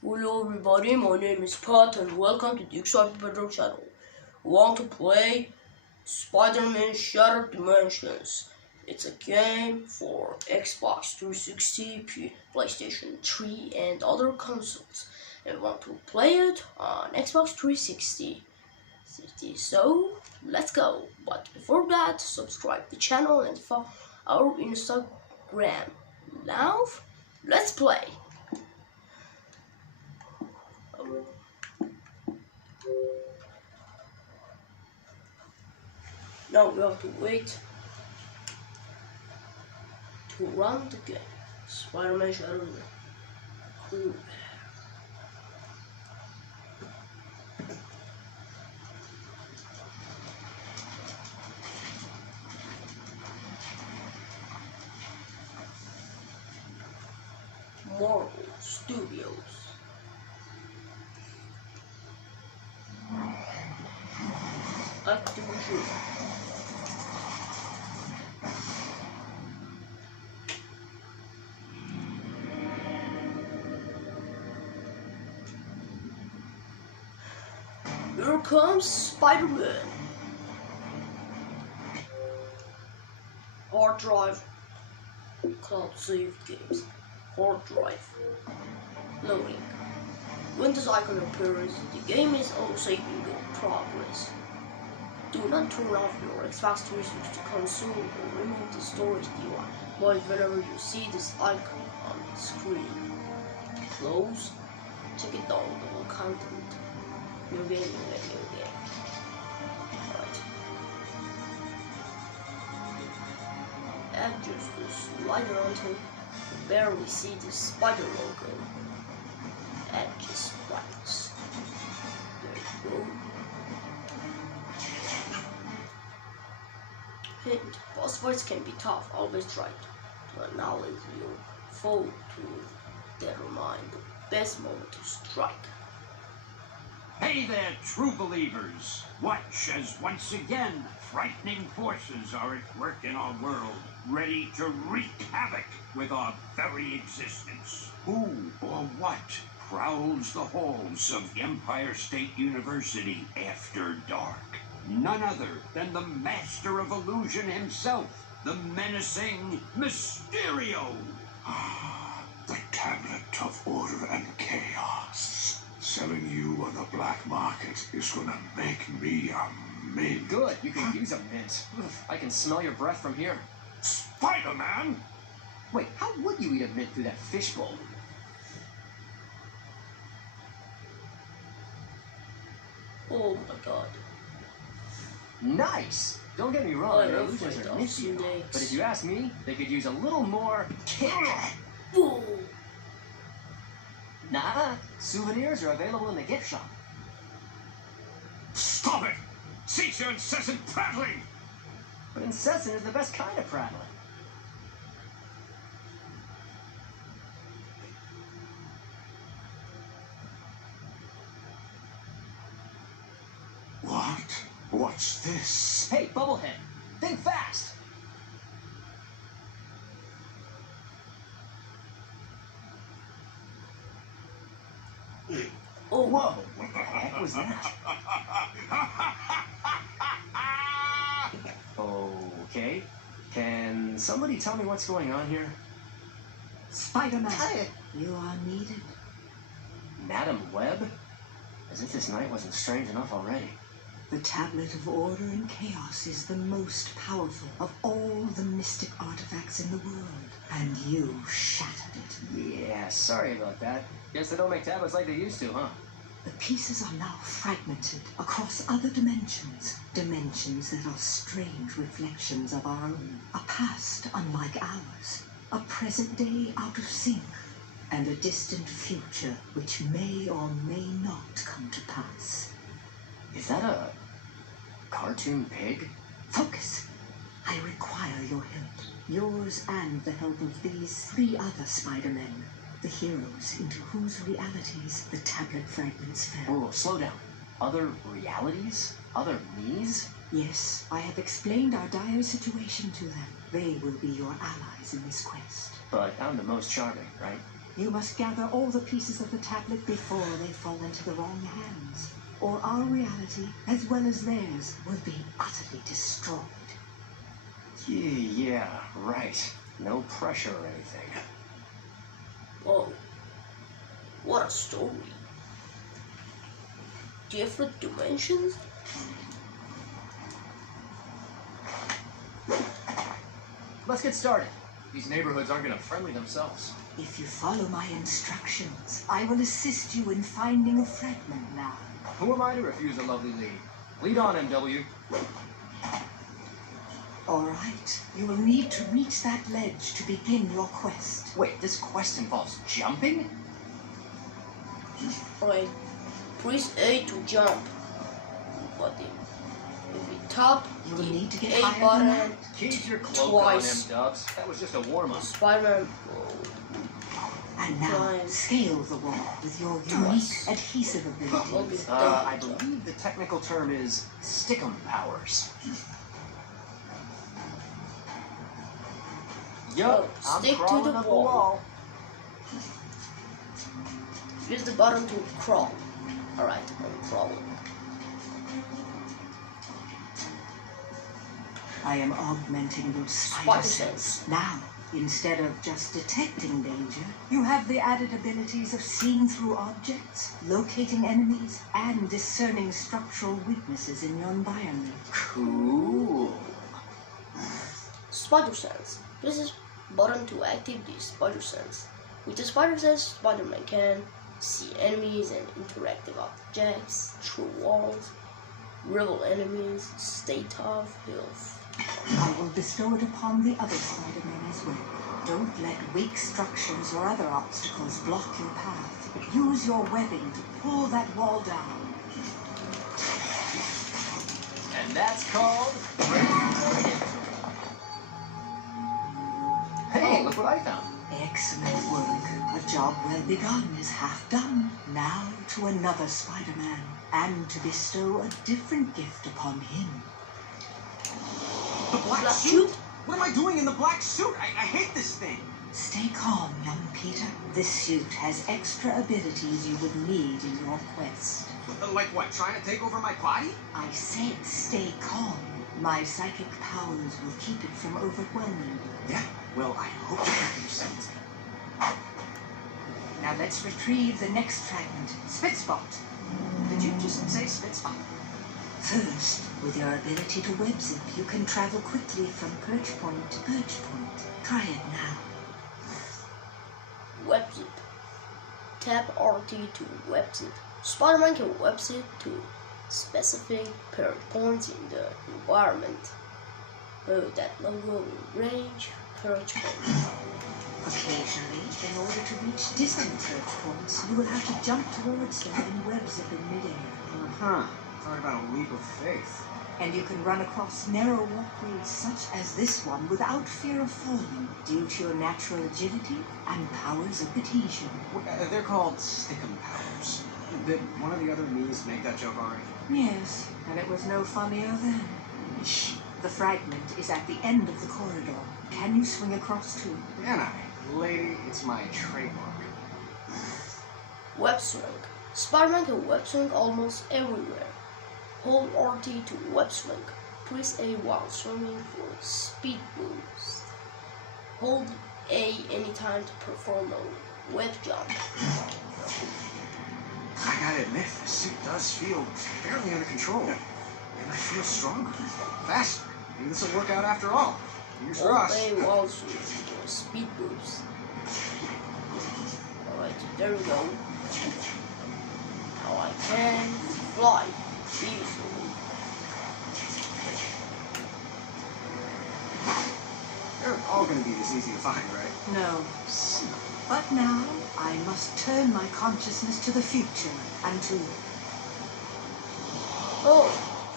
Hello everybody, my name is Pat and welcome to the Subscripe Us On channel. We want to play Spider-Man Shattered Dimensions. It's a game for Xbox 360, PlayStation 3 and other consoles. And we want to play it on Xbox 360. So, let's go. But before that, subscribe the channel and follow our Instagram. Now, let's play. Now we have to wait to run the game. Spider-Man Shattered. Cool. Marvel Studios. Activision. Here comes Spider-Man. Hard drive. Cloud save games. Hard drive. Loading. When this icon appears, the game is all saving in progress. Do not turn off your Xbox 360 console or remove the storage device whenever you see this icon on the screen. Close. Check it down all content. New game, new game. Alright. Adjust the slider until you barely see the spider logo. Adjust brightness. There you go. Hint, boss fights can be tough, always try to acknowledge your foe to determine the best moment to strike. Hey there, true believers! Watch as once again frightening forces are at work in our world, ready to wreak havoc with our very existence. Who or what prowls the halls of Empire State University after dark? None other than the master of illusion himself, the menacing Mysterio! The tablet of order and chaos. Selling you on the black market is gonna make me a mint. Good, you can use a mint. Oof, I can smell your breath from here. Spider-Man? Wait, how would you eat a mint through that fishbowl? Oh my god. Nice! Don't get me wrong, I love illusions fight are off nifty, snakes. but if you ask me, they could use a little more kick. Whoa. Nah, souvenirs are available in the gift shop. Stop it! Cease your incessant prattling! But incessant is the best kind of prattling. What? What's this? Hey, Bubblehead, think fast! Oh, Whoa, what the heck was that? Okay, can somebody tell me what's going on here? Spider-Man, you are needed. Madam Web? As if this night wasn't strange enough already. The tablet of order and chaos is the most powerful of all the mystic artifacts in the world, and you shattered it. Yeah, sorry about that. Guess they don't make tablets like they used to, huh? The pieces are now fragmented across other dimensions, dimensions that are strange reflections of our own, a past unlike ours, a present day out of sync, and a distant future which may or may not come to pass. Is that a cartoon pig? Focus! I require your help. Yours and the help of these 3 other Spider-Men. The heroes into whose realities the tablet fragments fell. Whoa, slow down. Other realities? Other me's? Yes, I have explained our dire situation to them. They will be your allies in this quest. But I'm the most charming, right? You must gather all the pieces of the tablet before they fall into the wrong hands, or our reality, as well as theirs, will be utterly destroyed. Yeah, right. No pressure or anything. Whoa. What a story. Different dimensions? Let's get started. These neighborhoods aren't gonna friendly themselves. If you follow my instructions, I will assist you in finding a fragment now. Who am I to refuse a lovely lead? Lead on, MW. All right, you will need to reach that ledge to begin your quest. Wait, this quest involves jumping? Alright, press A to jump. But if we tap You will need to the get A higher than button, that. Keep your cloak Twice. on, M-dubs. That was just a warm-up. Spider-Man. And now, Climb. scale the wall with your unique adhesive abilities. I believe the technical term is stickum powers. Yup, I'm Stick to crawling the up the wall. wall. Use the button to crawl. Alright, I'm crawling. I am augmenting your spider sense. Now, instead of just detecting danger, you have the added abilities of seeing through objects, locating enemies, and discerning structural weaknesses in your environment. Cool. Spider sense. This is button to activate the spider sense. With the spider sense, Spider-Man can see enemies and interactive objects through walls, rival enemies, stay tough, health. I will bestow it upon the other Spider-Men as well. Don't let weak structures or other obstacles block your path. Use your webbing to pull that wall down. And that's called... Hey, look what I found. Excellent work. A job well begun is half done. Now to another Spider-Man, and to bestow a different gift upon him. The black suit? What am I doing in the black suit? I hate this thing. Stay calm, young Peter. This suit has extra abilities you would need in your quest. Like what, trying to take over my body? I said stay calm. My psychic powers will keep it from overwhelming you. Yeah, well, I hope you do something. Now let's retrieve the next fragment, Spitspot. Did you just say Spitspot? First, with your ability to web zip, you can travel quickly from perch point to perch point. Try it now. Web zip. Tap RT to web zip. Spider-Man can web zip to specific perch points in the environment. Hold that logo in range, perch point. Occasionally, in order to reach distant perch points, you will have to jump towards them and web zip in midair. Uh-huh. Talk about a leap of faith. And you can run across narrow walkways such as this one without fear of falling due to your natural agility and powers of adhesion. They're called stickum powers. Did one of the other me's make that joke already? Yes, and it was no funnier then. The fragment is at the end of the corridor. Can you swing across to it? Can I? Lady, it's my trademark. Web swing. Spider-Man can web swing almost everywhere. Hold RT to web swing. Press A while swinging for speed boost. Hold A anytime to perform a web jump. I gotta admit, the suit does feel fairly under control. And I feel stronger, faster. Maybe this will work out after all. Here's Hold Ross. A while swinging for a speed boost. Alright, there we go. Now I can fly easily. They're all gonna be this easy to find, right? No. But now, I must turn my consciousness to the future and to... Oh,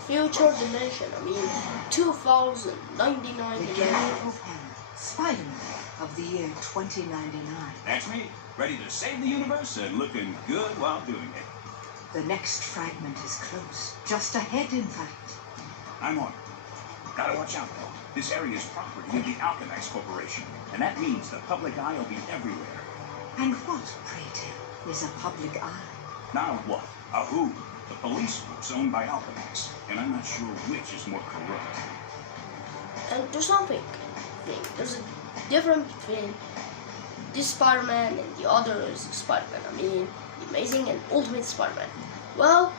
future dimension. I mean, 2099 Miguel dimension. O'Hara, Spider-Man of the year 2099. That's me, ready to save the universe and looking good while doing it. The next fragment is close. Just ahead, in fact. I'm on. Gotta watch out, though. This area is property of the Alchemax Corporation, and that means the public eye will be everywhere. And what, pray tell, is a public eye? Now what? A who? The police force owned by alchemists, and I'm not sure which is more corrupt. And there's something. There's a difference between this Spider-Man and the other Spider-Man. I mean, the Amazing and Ultimate Spider-Man. Well,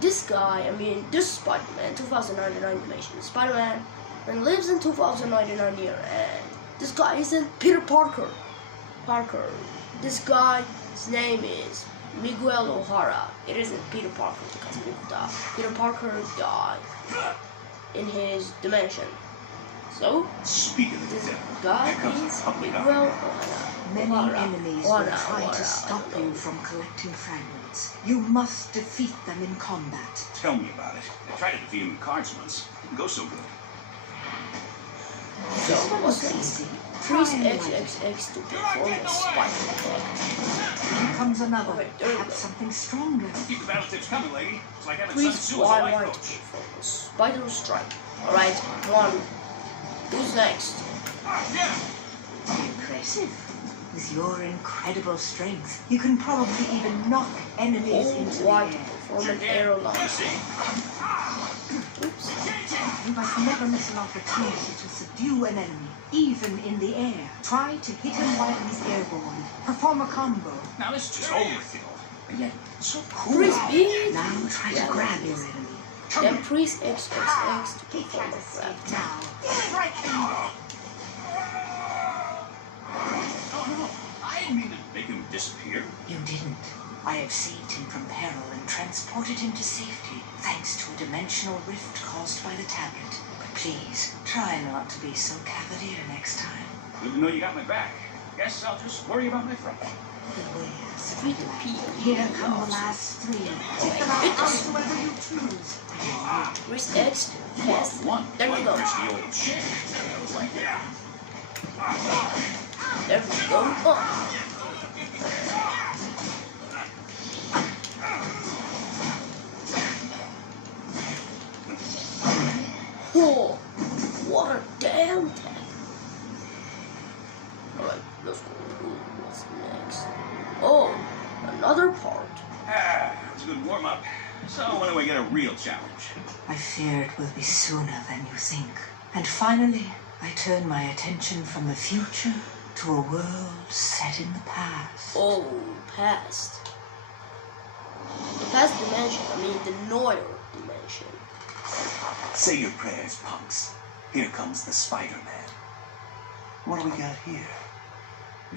this guy, this Spider-Man, 2099 animation Spider-Man, and lives in 2099 year, and this guy isn't Peter Parker. This guy's name is Miguel O'Hara. It isn't Peter Parker because Peter Parker died in his dimension. So, Speak of the this devil, guy there comes is a public Miguel eye. Many O'Hara. enemies will try to stop you from collecting fragments. You must defeat them in combat. Tell me about it. I tried to defeat him in cards once. Didn't go so good. So, This one what's looks next? easy. Press Try and light it. XXX to perform a Spider-Man. Here comes another. Okay, there you go. Perhaps something stronger. Keep the battle tips coming, lady. It's like having Please Sun Tzu as a life Y to coach. perform a Spider Strike. Alright, one. Who's next? Impressive. With your incredible strength, you can probably even knock enemies into the Y to air. perform an aero launch. Oops. You must never miss an opportunity to subdue an enemy, even in the air. Try to hit him while he's airborne. Perform a combo. Now this is just overkill. But yet, so cool. Press B. Now try to grab your enemy. Then press XXX to He perform can't a grab. escape now. Strike him. No. I didn't mean to make him disappear. You didn't. I have saved him from peril and transported him to safety, thanks to a dimensional rift caused by the tablet. But please, try not to be so cavalier next time. Good to know you got my back. Guess I'll just worry about my front. Beware, Defeat the P. Here come the last three. Take them out whoever you choose. Press X. Yes. One. There we go. There's the old shit. Like that. There we go. Oh. Oh, what a damn tag. Alright, let's go. What's next? Oh, another part. It's a good warm-up. So when do I get a real challenge? I fear it will be sooner than you think. And finally, I turn my attention from the future to a world set in the past. Oh, past. The past dimension, the Neuer dimension. Say your prayers, punks. Here comes the Spider-Man. What do we got here?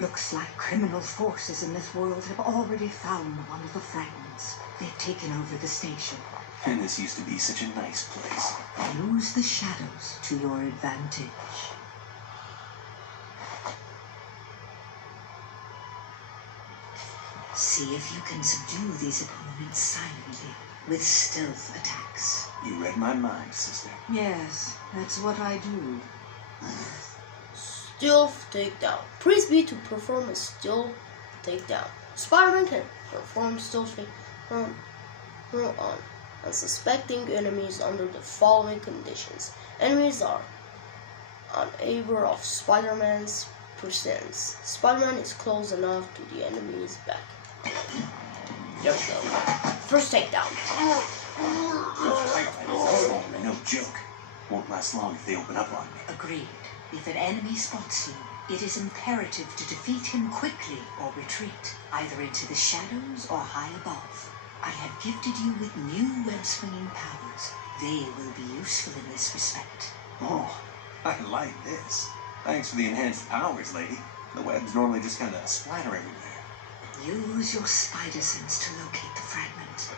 Looks like criminal forces in this world have already found one of the fragments. They've taken over the station. And this used to be such a nice place. Use the shadows to your advantage. See if you can subdue these opponents silently, with stealth attacks. You read my mind, sister. Yes, that's what I do. Stealth takedown. Press B to perform a stealth takedown. Spider-Man can perform stealth takedown on unsuspecting enemies under the following conditions. Enemies are unaware of Spider-Man's presence. Spider-Man is close enough to the enemy's back. There we go. First takedown. No joke. Won't last long if they open up on me. Agreed. If an enemy spots you, it is imperative to defeat him quickly or retreat, either into the shadows or high above. I have gifted you with new web-swinging powers. They will be useful in this respect. Oh, I like this. Thanks for the enhanced powers, lady. The webs normally just kind of splatter everywhere. Use your spider sense to locate the fragment.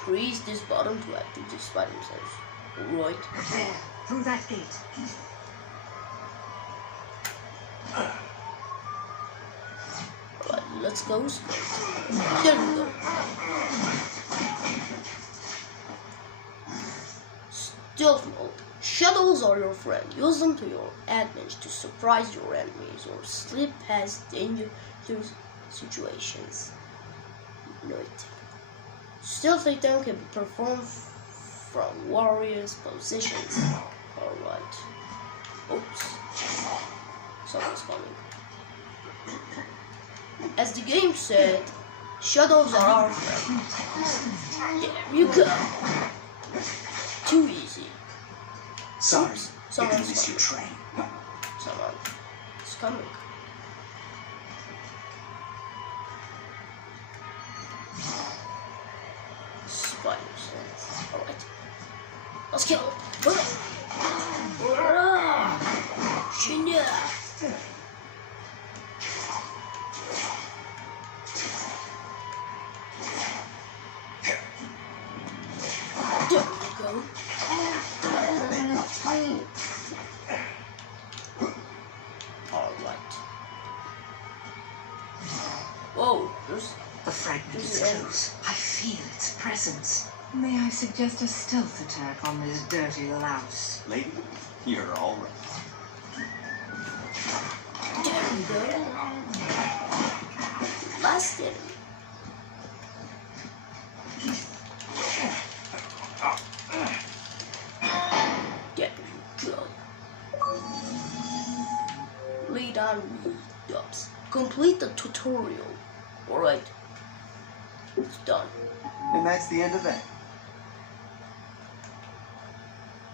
Press this button to activate the spider sense. Right. There, through that gate. Alright, let's go straight. There we go. Stealth mode. Shadows are your friend. Use them to your advantage to surprise your enemies or slip past dangerous situations. Note. Stealth takedown can be performed from various positions. Alright. Oops. Someone's coming. As the game said, shadows are our friend. There you go. Too easy. Sorry, Oops, you're gonna someone's miss your coming. train. Someone is coming. Spiders. Alright. Let's kill him. Shinya. There we go. Alright. Whoa, there's... The fragment is close. I feel its presence. May I suggest a stealth attack on this dirty louse? Lady, you're all right. There we go. Last enemy. There we go. Lead on me, Dubs. Complete the tutorial. Alright. It's done. And that's the end of that.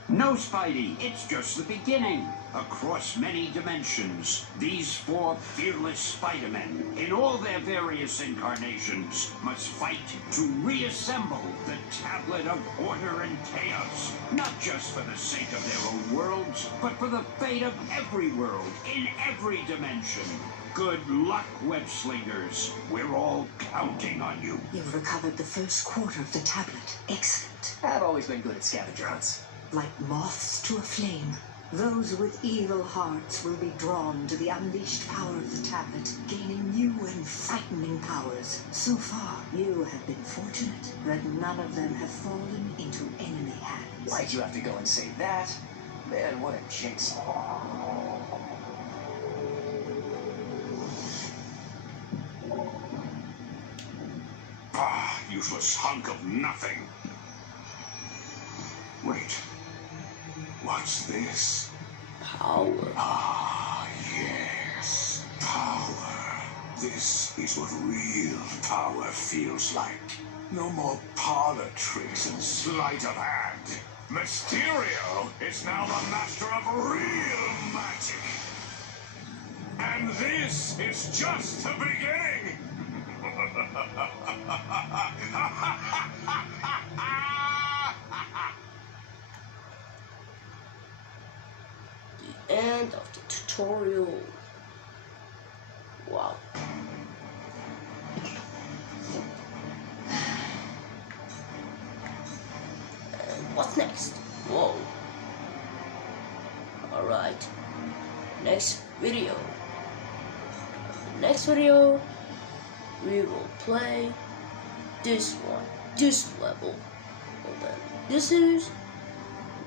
No, Spidey, it's just the beginning. Across many dimensions, these 4 fearless Spider-Men, in all their various incarnations, must fight to reassemble the Tablet of Order and Chaos. Not just for the sake of their own worlds, but for the fate of every world, in every dimension. Good luck, web-slingers. We're all counting on you. You've recovered the first quarter of the tablet. Excellent. I've always been good at scavenger hunts. Like moths to a flame, those with evil hearts will be drawn to the unleashed power of the tablet, gaining new and frightening powers. So far, you have been fortunate that none of them have fallen into enemy hands. Why'd you have to go and say that? Man, what a jinx. Ah, useless hunk of nothing. Wait. What's this? Power. Ah, yes. Power. This is what real power feels like. No more parlor tricks and sleight of hand. Mysterio is now the master of real magic. And this is just the beginning. The end of the tutorial. Wow. And what's next? Whoa. Alright. Next video. Next video, we will play this one, this level. Well then, this is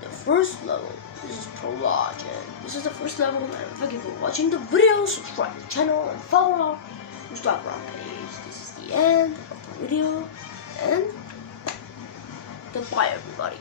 the first level. This is prologue, and this is the first level. And thank you for watching the video. Subscribe to the channel and follow our Instagram page. This is the end of the video, and goodbye, everybody.